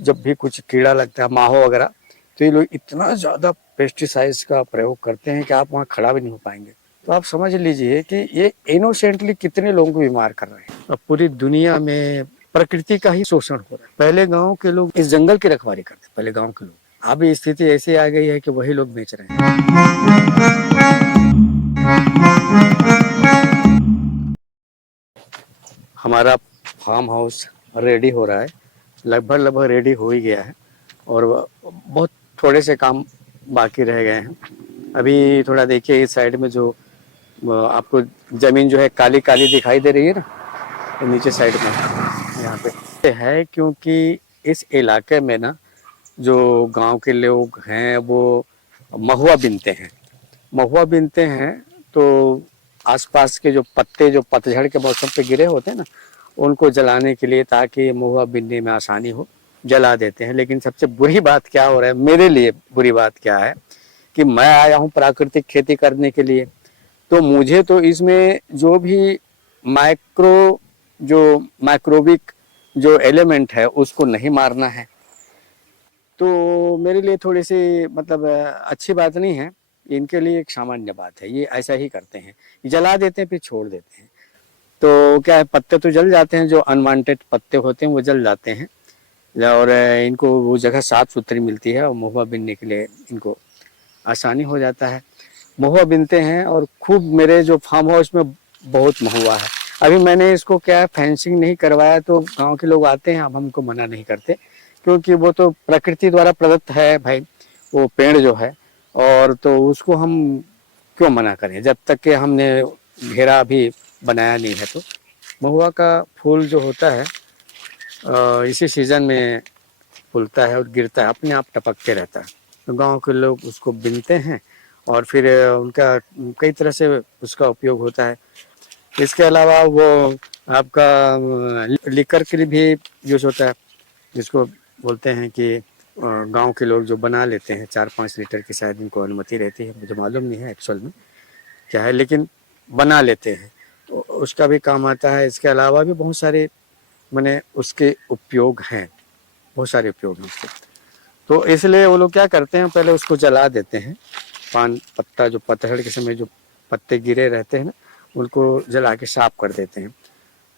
जब भी कुछ कीड़ा लगता है, माहो वगैरह, तो ये लोग इतना ज़्यादा पेस्टिसाइड्स का प्रयोग करते हैं कि आप वहाँ खड़ा भी नहीं हो पाएंगे। तो आप समझ लीजिए कि ये इनोसेंटली कितने लोगों को बीमार कर रहे हैं। अब पूरी दुनिया में प्रकृति का ही शोषण हो रहा है। पहले गांव के लोग इस जंगल की रखवाली करते, पहले गांव के लोग। अभी स्थिति ऐसी आ गई है कि वही लोग बेच रहे हैं। हमारा फार्म हाउस रेडी हो रहा है, लगभग रेडी हो ही गया है और बहुत थोड़े से काम बाकी रह गए हैं। अभी थोड़ा देखिए इस साइड में जो आपको जमीन जो है काली काली दिखाई दे रही है ना, नीचे साइड में यहाँ पे है, क्योंकि इस इलाके में ना जो गांव के लोग हैं वो महुआ बीनते हैं। महुआ बीनते हैं तो आसपास के जो पत्ते जो पतझड़ के मौसम पे गिरे होते हैं ना, उनको जलाने के लिए, ताकि महुआ बीनने में आसानी हो, जला देते हैं। लेकिन सबसे बुरी बात क्या हो रहा है, मेरे लिए बुरी बात क्या है कि मैं आया हूँ प्राकृतिक खेती करने के लिए, तो मुझे तो इसमें जो भी माइक्रोबिक जो एलिमेंट है उसको नहीं मारना है। तो मेरे लिए थोड़ी सी मतलब अच्छी बात नहीं है। इनके लिए एक सामान्य बात है, ये ऐसा ही करते हैं, जला देते हैं फिर छोड़ देते हैं। तो क्या है, पत्ते तो जल जाते हैं, जो अनवांटेड पत्ते होते हैं वो जल जाते हैं, और इनको वो जगह साफ सुथरी मिलती है और महुआ बीनने के लिए इनको आसानी हो जाता है। महुआ बीनते हैं और खूब, मेरे जो फार्म हाउस में बहुत महुआ है। अभी मैंने इसको क्या है, फेंसिंग नहीं करवाया, तो गांव के लोग आते हैं, अब हमको मना नहीं करते, क्योंकि वो तो प्रकृति द्वारा प्रदत्त है भाई, वो पेड़ जो है, और तो उसको हम क्यों मना करें जब तक कि हमने घेरा भी बनाया नहीं है। तो महुआ का फूल जो होता है इसी सीजन में फूलता है और गिरता है, अपने आप टपकते रहता है। तो गांव के लोग उसको बीनते हैं और फिर उनका कई तरह से उसका उपयोग होता है। इसके अलावा वो आपका लिकर के लिए भी यूज होता है, जिसको बोलते हैं कि गांव के लोग जो बना लेते हैं, 4-5 लीटर की शायद इनको अनुमति रहती है, मुझे मालूम नहीं है एक्चुअल में क्या है, लेकिन बना लेते हैं, तो उसका भी काम आता है। इसके अलावा भी बहुत सारे मैंने उसके उपयोग हैं, बहुत सारे उपयोग हैं उसके। तो इसलिए वो लोग क्या करते हैं, पहले उसको जला देते हैं, पान पत्ता जो पतझड़ के समय जो पत्ते गिरे रहते हैं ना, उनको जला के साफ कर देते हैं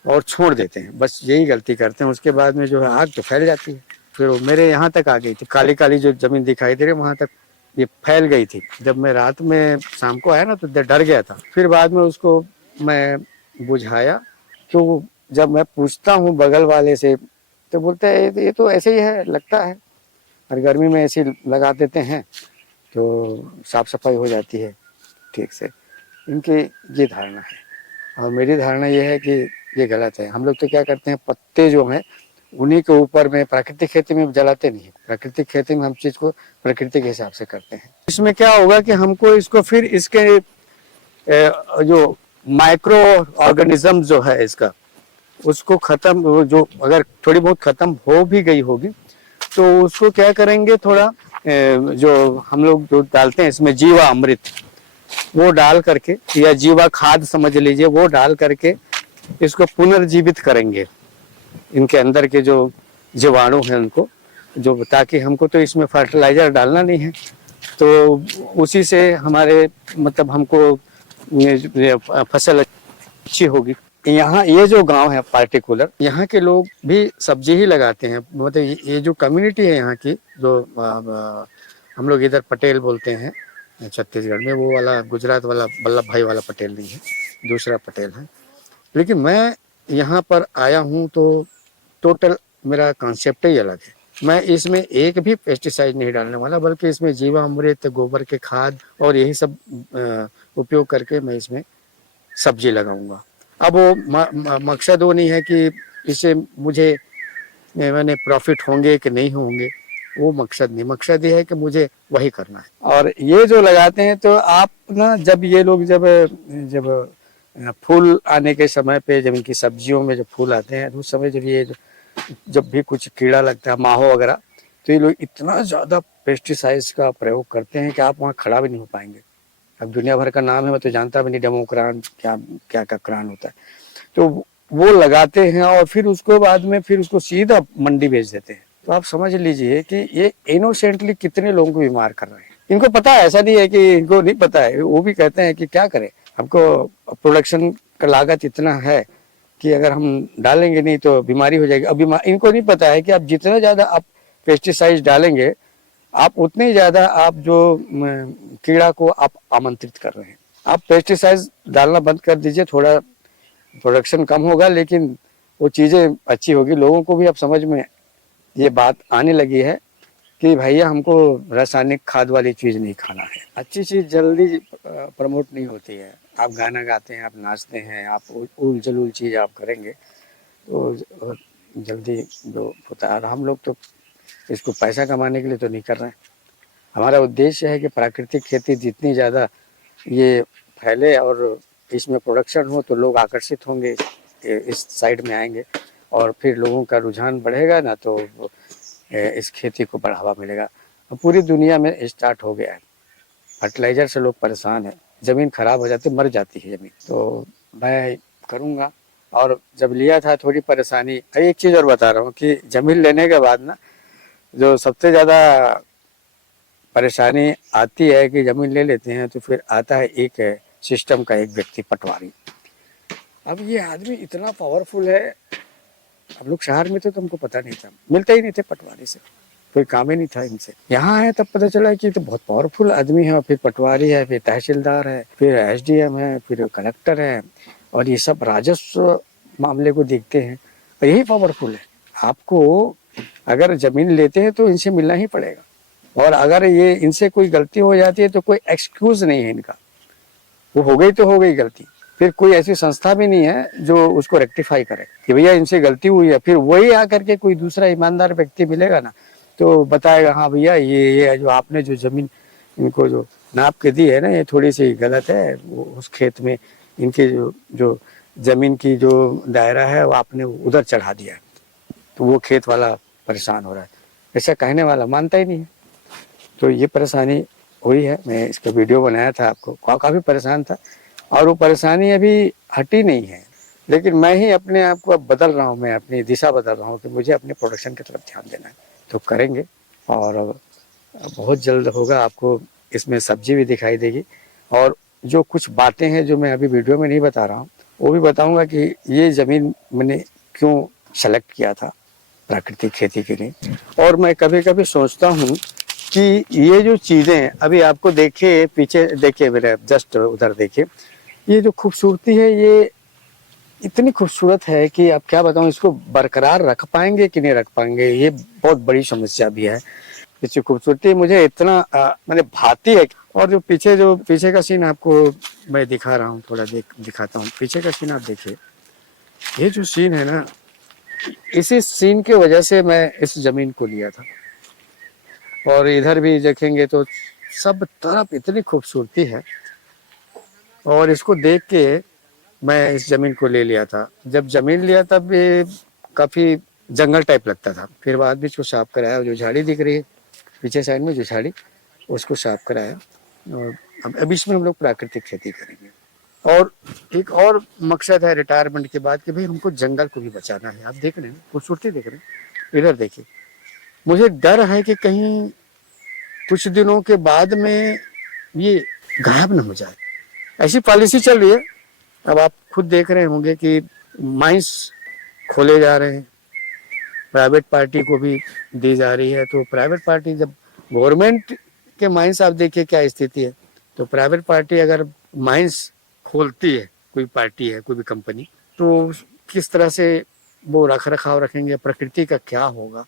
और छोड़ देते हैं, बस यही गलती करते हैं। उसके बाद में जो है आग तो फैल जाती है, फिर वो मेरे यहाँ तक आ गई थी, काली काली जो जमीन दिखाई दे रही है वहां तक ये फैल गई थी। जब मैं रात में शाम को आया ना तो डर गया था, फिर बाद में उसको मैं बुझाया। तो जब मैं पूछता हूँ बगल वाले से, तो बोलते हैं ये तो ऐसे ही है, लगता है, और गर्मी में ऐसे लगा देते हैं तो साफ सफाई हो जाती है ठीक से। इनकी ये धारणा है और मेरी धारणा ये है कि ये गलत है। हम लोग तो क्या करते हैं, पत्ते जो हैं उन्हीं के ऊपर में, प्राकृतिक खेती में जलाते नहीं है। प्राकृतिक खेती में हम चीज को प्रकृति के हिसाब से करते हैं। इसमें क्या होगा कि हमको इसको फिर इसके जो माइक्रो ऑर्गेनिज्म जो है इसका, उसको खत्म, जो अगर थोड़ी बहुत खत्म हो भी गई होगी तो उसको क्या करेंगे, थोड़ा जो हम लोग जो डालते हैं इसमें जीवा अमृत, वो डाल करके, या जीवा खाद समझ लीजिए, वो डाल करके इसको पुनर्जीवित करेंगे। इनके अंदर के जो जीवाणु हैं उनको, जो, ताकि हमको तो इसमें फर्टिलाइजर डालना नहीं है, तो उसी से हमारे मतलब हमको फसल अच्छी होगी। यहाँ ये जो गांव है पार्टिकुलर, यहाँ के लोग भी सब्जी ही लगाते हैं। मतलब ये जो कम्युनिटी है यहाँ की, जो हम लोग इधर पटेल बोलते हैं छत्तीसगढ़ में, वो वाला गुजरात वाला वल्लभ भाई वाला पटेल नहीं है, दूसरा पटेल है। लेकिन मैं यहाँ पर आया हूँ तो टोटल मेरा कॉन्सेप्ट ही अलग है। मैं इसमें एक भी पेस्टिसाइड नहीं डालने वाला, बल्कि इसमें जीवामृत, गोबर के खाद और यही सब उपयोग करके मैं इसमें सब्जी लगाऊंगा। अब वो मकसद वो नहीं है कि इससे मुझे मैंने प्रॉफिट होंगे कि नहीं होंगे, वो मकसद नहीं। मकसद ये है कि मुझे वही करना है। और ये जो लगाते हैं तो आप ना, जब ये लोग जब जब फूल आने के समय पे, जब इनकी सब्जियों में जब फूल आते हैं, तो उस समय जब भी कुछ कीड़ा लगता है, माहो वगैरह, तो ये लोग इतना ज्यादा पेस्टिसाइड्स का प्रयोग करते हैं कि आप वहाँ खड़ा भी नहीं हो पाएंगे। अब दुनिया भर का नाम है, मैं तो जानता भी नहीं डेमोक्रान क्या क्या का क्रान होता है। तो वो लगाते हैं और फिर उसको बाद में फिर उसको सीधा मंडी भेज देते हैं। तो आप समझ लीजिए कि ये इनोसेंटली कितने लोगों को बीमार कर रहे हैं। इनको पता है, ऐसा नहीं है कि इनको नहीं पता है, वो भी कहते हैं कि क्या करें, हमको प्रोडक्शन का लागत इतना है कि अगर हम डालेंगे नहीं तो बीमारी हो जाएगी। अब इनको नहीं पता है कि आप जितना ज़्यादा आप पेस्टिसाइड डालेंगे, आप उतने ही ज़्यादा आप जो कीड़ा को आप आमंत्रित कर रहे हैं। आप पेस्टिसाइड डालना बंद कर दीजिए, थोड़ा प्रोडक्शन कम होगा, लेकिन वो चीज़ें अच्छी होगी। लोगों को भी अब समझ में ये बात आने लगी है कि भैया हमको रासायनिक खाद वाली चीज़ नहीं खाना है। अच्छी चीज़ जल्दी प्रमोट नहीं होती है। आप गाना गाते हैं, आप नाचते हैं, आप उल जलूल चीज़ आप करेंगे तो जल्दी जो होता है। और हम लोग तो इसको पैसा कमाने के लिए तो नहीं कर रहे हैं। हमारा उद्देश्य है कि प्राकृतिक खेती जितनी ज़्यादा ये फैले और इसमें प्रोडक्शन हो तो लोग आकर्षित होंगे, इस साइड में आएंगे और फिर लोगों का रुझान बढ़ेगा ना, तो इस खेती को बढ़ावा मिलेगा। पूरी दुनिया में स्टार्ट हो गया है। फर्टिलाइजर से लोग परेशान हैं, ज़मीन खराब हो जाती, मर जाती है ज़मीन। तो मैं करूँगा। और जब लिया था थोड़ी परेशानी, एक चीज़ और बता रहा हूँ कि ज़मीन लेने के बाद ना जो सबसे ज़्यादा परेशानी आती है कि ज़मीन ले लेते हैं तो फिर आता है एक सिस्टम का एक व्यक्ति, पटवारी। अब ये आदमी इतना पावरफुल है, हम लोग शहर में थे तो हमको पता नहीं था, मिलते ही नहीं थे पटवारी से, कोई काम ही नहीं था इनसे। यहाँ है तब पता चला कि तो बहुत पावरफुल आदमी है, फिर पटवारी है, फिर तहसीलदार है, फिर एसडीएम है, फिर कलेक्टर है, और ये सब राजस्व मामले को देखते हैं, और यही पावरफुल है। आपको अगर जमीन लेते हैं तो इनसे मिलना ही पड़ेगा, और अगर ये इनसे कोई गलती हो जाती है तो कोई एक्सक्यूज नहीं है इनका, वो हो गई तो हो गई गलती। फिर कोई ऐसी संस्था भी नहीं है जो उसको रेक्टिफाई करे कि भैया इनसे गलती हुई है। फिर वही आकर के कोई दूसरा ईमानदार व्यक्ति मिलेगा ना तो बताएगा, हाँ भैया ये जो आपने जो जमीन इनको जो नाप के दी है ना, ये थोड़ी सी गलत है, वो उस खेत में इनके जो जमीन की जो दायरा है वो आपने उधर चढ़ा दिया है, तो वो खेत वाला परेशान हो रहा है। ऐसा कहने वाला मानता ही नहीं है। तो ये परेशानी हुई है। मैं इसका वीडियो बनाया था, आपको काफ़ी परेशान था, और वो परेशानी अभी हटी नहीं है, लेकिन मैं ही अपने आप को अब बदल रहा हूँ, मैं अपनी दिशा बदल रहा हूँ कि मुझे अपने प्रोडक्शन की तरफ ध्यान देना है। तो करेंगे, और बहुत जल्द होगा, आपको इसमें सब्जी भी दिखाई देगी। और जो कुछ बातें हैं जो मैं अभी वीडियो में नहीं बता रहा हूँ, वो भी बताऊँगा कि ये ज़मीन मैंने क्यों सेलेक्ट किया था प्राकृतिक खेती के लिए। और मैं कभी कभी सोचता हूँ कि ये जो चीज़ें अभी आपको देखिए, पीछे देखिए, मेरे जस्ट उधर देखिए, ये जो खूबसूरती है ये इतनी खूबसूरत है कि आप क्या बताऊं, इसको बरकरार रख पाएंगे कि नहीं रख पाएंगे, ये बहुत बड़ी समस्या भी है। इसकी खूबसूरती मुझे इतना मैंने भाती है। और जो पीछे का सीन आपको मैं दिखा रहा हूँ, थोड़ा दिखाता हूँ पीछे का सीन। आप देखिए, ये जो सीन है ना, इसी सीन की वजह से मैं इस जमीन को लिया था। और इधर भी देखेंगे तो सब तरफ इतनी खूबसूरती है, और इसको देख के मैं इस जमीन को ले लिया था। जब जमीन लिया तब ये काफी जंगल टाइप लगता था, फिर बाद में इसको साफ कराया, जो झाड़ी दिख रही है पीछे साइड में, जो झाड़ी, उसको साफ कराया, और अब इसमें हम लोग प्राकृतिक खेती करेंगे। और एक और मकसद है रिटायरमेंट के बाद कि भाई हमको जंगल को भी बचाना है। आप देख रहे हैं खूबसूरती, देख रहे हैं, इधर देखिए। मुझे डर है कि कहीं कुछ दिनों के बाद में ये गायब न हो जाए, ऐसी पॉलिसी चल रही है। अब आप खुद देख रहे होंगे कि माइंस खोले जा रहे हैं, प्राइवेट पार्टी को भी दी जा रही है। तो प्राइवेट पार्टी, जब गवर्नमेंट के माइंस आप देखिए क्या स्थिति है, तो प्राइवेट पार्टी अगर माइंस खोलती है, कोई पार्टी है, कोई भी कंपनी, तो किस तरह से वो रख रखाव रखेंगे, प्रकृति का क्या होगा।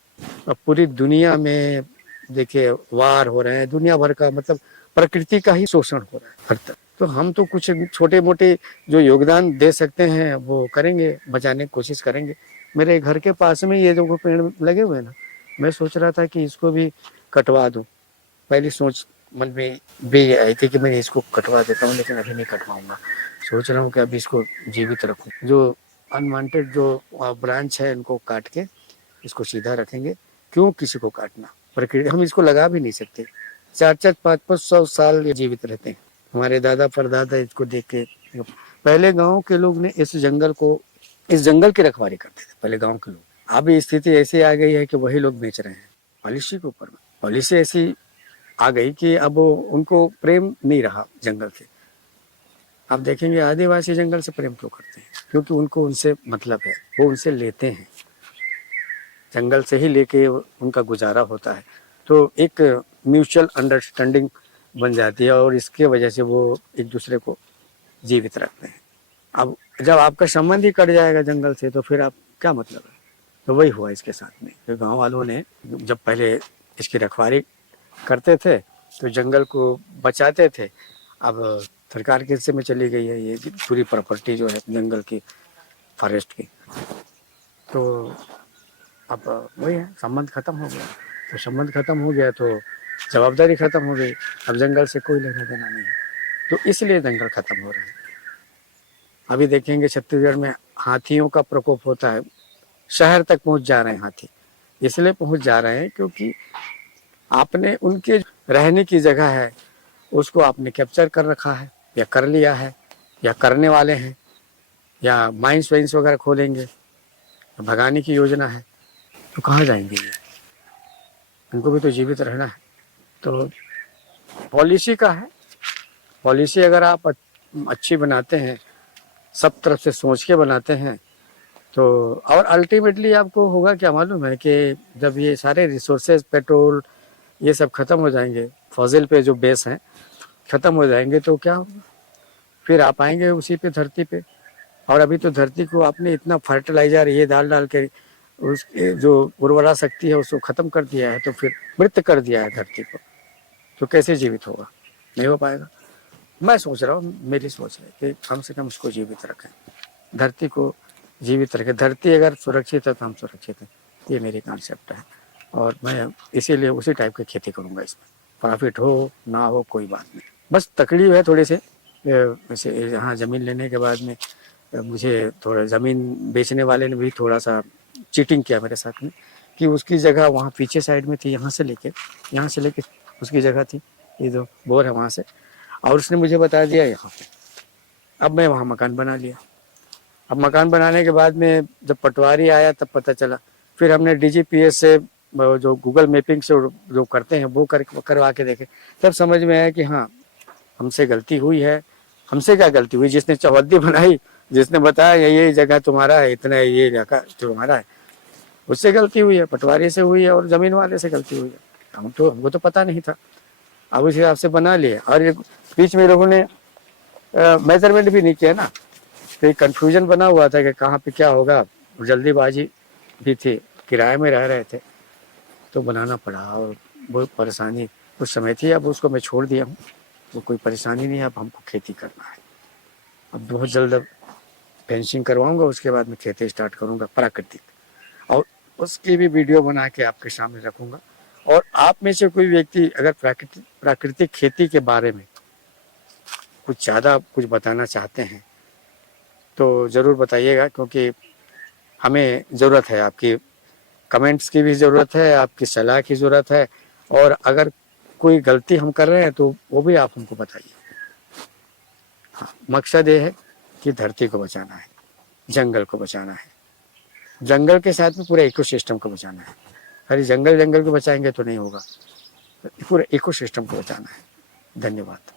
अब पूरी दुनिया में देखिए वार हो रहे हैं, दुनिया भर का, मतलब प्रकृति का ही शोषण हो रहा है हर तरफ। तो हम तो कुछ छोटे मोटे जो योगदान दे सकते हैं वो करेंगे, बचाने की कोशिश करेंगे। मेरे घर के पास में ये जो पेड़ लगे हुए हैं ना, मैं सोच रहा था कि इसको भी कटवा दूं। पहली सोच मन में भी आई थी कि मैं इसको कटवा देता हूँ, लेकिन अभी नहीं कटवाऊंगा। सोच रहा हूँ कि अभी इसको जीवित रखूं। जो अनवांटेड जो ब्रांच है इनको काट के इसको सीधा रखेंगे। क्यों किसी को काटना, प्रकृति, हम इसको लगा भी नहीं सकते। 400, 500, 100 साल ये जीवित रहते हैं। हमारे दादा परदादा इसको देख के, पहले गांव के लोग ने इस जंगल की रखवाली करते थे, पहले गांव के लोग। अब स्थिति ऐसी आ गई है कि वही लोग बेच रहे हैं पॉलिसी के ऊपर में। पॉलिसी ऐसी आ गई कि अब उनको प्रेम नहीं रहा जंगल से। आप देखेंगे आदिवासी जंगल से प्रेम क्यों करते हैं? क्योंकि उनको उनसे मतलब है, वो उनसे लेते हैं, जंगल से ही लेके उनका गुजारा होता है। तो एक म्यूचुअल अंडरस्टैंडिंग बन जाती है और इसके वजह से वो एक दूसरे को जीवित रखते हैं। अब जब आपका संबंध ही कट जाएगा जंगल से तो फिर आप क्या मतलब है? तो वही हुआ इसके साथ में। तो गांव वालों ने जब पहले इसकी रखवाली करते थे तो जंगल को बचाते थे। अब सरकार के हिस्से में चली गई है ये पूरी प्रॉपर्टी जो है जंगल की, फॉरेस्ट की। तो अब वही है, संबंध खत्म हो गया। तो संबंध खत्म हो गया तो जवाबदारी खत्म हो गई। अब जंगल से कोई लेना देना नहीं है, तो इसलिए जंगल खत्म हो रहे हैं। अभी देखेंगे छत्तीसगढ़ में हाथियों का प्रकोप होता है, शहर तक पहुंच जा रहे हैं हाथी। इसलिए पहुंच जा रहे हैं क्योंकि आपने उनके रहने की जगह है उसको आपने कैप्चर कर रखा है या कर लिया है या करने वाले हैं, या माइंस वाइंस वगैरह खोलेंगे, भगाने की योजना है। तो कहाँ जाएंगे ये? उनको भी तो जीवित रहना है। तो पॉलिसी का है, पॉलिसी अगर आप अच्छी बनाते हैं, सब तरफ से सोच के बनाते हैं तो, और अल्टीमेटली आपको होगा क्या मालूम है कि जब ये सारे रिसोर्सेज पेट्रोल ये सब खत्म हो जाएंगे, फॉसिल पे जो बेस हैं खत्म हो जाएंगे तो क्या होगा? फिर आप आएंगे उसी पे धरती पे। और अभी तो धरती को आपने इतना फर्टिलाइजर ये डाल डाल के उसके जो उर्वरा शक्ति है उसको खत्म कर दिया है, तो फिर मृत कर दिया है धरती को, तो कैसे जीवित होगा? नहीं हो पाएगा। मैं सोच रहा हूँ, मेरी सोच है कि कम से कम उसको जीवित रखें, धरती को जीवित रखें। धरती अगर सुरक्षित है तो हम सुरक्षित हैं, ये मेरी कॉन्सेप्ट है। और मैं इसीलिए उसी टाइप की खेती करूँगा। इसमें प्रॉफिट हो ना हो कोई बात नहीं, बस तकलीफ है थोड़ी से। वैसे यहाँ ज़मीन लेने के बाद में मुझे थोड़ा ज़मीन बेचने वाले ने भी थोड़ा सा चीटिंग किया मेरे साथ में कि उसकी जगह वहाँ पीछे साइड में थी, यहाँ से लेके उसकी जगह थी, ये जो बोर है वहाँ से, और उसने मुझे बता दिया यहाँ पे। अब मैं वहाँ मकान बना लिया। अब मकान बनाने के बाद में जब पटवारी आया तब पता चला। फिर हमने DGPS से जो गूगल मैपिंग से जो करते हैं वो करवा के देखे, तब समझ में आया कि हाँ हमसे गलती हुई है। हमसे क्या गलती हुई? जिसने चौहद्दी बनाई, जिसने बताया ये जगह तुम्हारा है, इतना ये जगह तुम्हारा है, उससे गलती हुई है, पटवारी से हुई है और जमीन वाले से गलती हुई है। हमको तो पता नहीं था। अब उस हिसाब से बना लिए, और बीच में लोगों ने मेजरमेंट भी नहीं किया ना, तो एक कन्फ्यूजन बना हुआ था कि कहाँ पे क्या होगा। जल्दीबाजी भी थी, किराए में रह रहे थे तो बनाना पड़ा, और बहुत परेशानी उस समय थी। अब उसको मैं छोड़ दिया हूँ, वो कोई परेशानी नहीं है। अब हमको खेती करना है। अब बहुत जल्द फेंसिंग करवाऊंगा, उसके बाद मैं खेती स्टार्ट करूंगा प्राकृतिक, और उसकी भी वीडियो बना के आपके सामने रखूंगा। और आप में से कोई व्यक्ति अगर प्राकृतिक खेती के बारे में कुछ ज़्यादा कुछ बताना चाहते हैं तो ज़रूर बताइएगा, क्योंकि हमें ज़रूरत है आपकी कमेंट्स की भी ज़रूरत है, आपकी सलाह की ज़रूरत है। और अगर कोई गलती हम कर रहे हैं तो वो भी आप हमको बताइए। हाँ, मकसद ये है कि धरती को बचाना है, जंगल को बचाना है, जंगल के साथ में पूरे इकोसिस्टम को बचाना है। खाली जंगल को बचाएंगे तो नहीं होगा, पूरे इकोसिस्टम को बचाना है। धन्यवाद।